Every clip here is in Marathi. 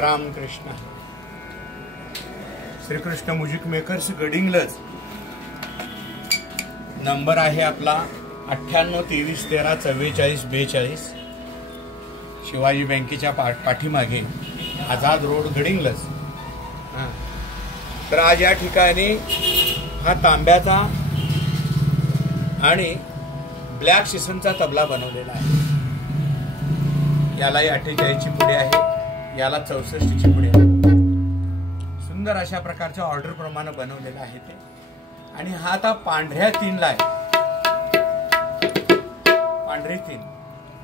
Ramakrishna Shrikrishna music makers Gadhinglaj. Number आहे आपला 9823134442। शिवाजी बँकेच्या पाठीमागे आझाद रोड गडिंग्लज। तर आज या ठिकाणी हा तांब्याचा आणि ब्लॅक शिसनचा तबला बनवलेला आहे। याला 48 ची पुढे आहे, याला 64 ची पुढे आहे। सुंदर अशा प्रकारच्या ऑर्डर प्रमाणे बनवलेला आहे ते। आणि हा आता पांढऱ्या तीनला आहे, पांढरी तीन।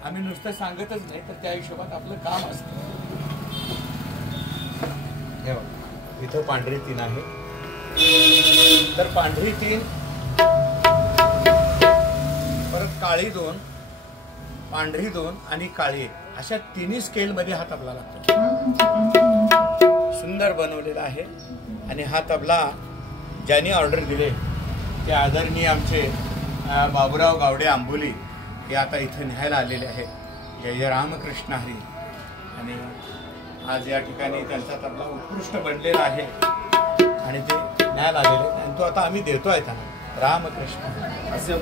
आम्ही नुसतं सांगतच नाही तर त्या हिशोबात आपलं काम असतं। हे बघा इथं पांढरी तीन आहे, तर पांढरी तीन परत काळी दोन, पांढरी दोन आणि काळी एक अशा तिन्ही स्केल मध्ये हा तबला लागतो। सुंदर बनवलेला आहे। आणि हा तबला ज्यांनी ऑर्डर दिले ते आदरणीय आमचे बाबूराव गावडे आंबोली हे आता इथे न्यायला आलेले आहेत। जय जय रामकृष्ण हरी। आणि आज या ठिकाणी त्यांचा तबला उत्कृष्ट बनलेला आहे आणि ते न्यायला आलेले आणि तो आता आम्ही देतोय त्यांना। रामकृष्ण असे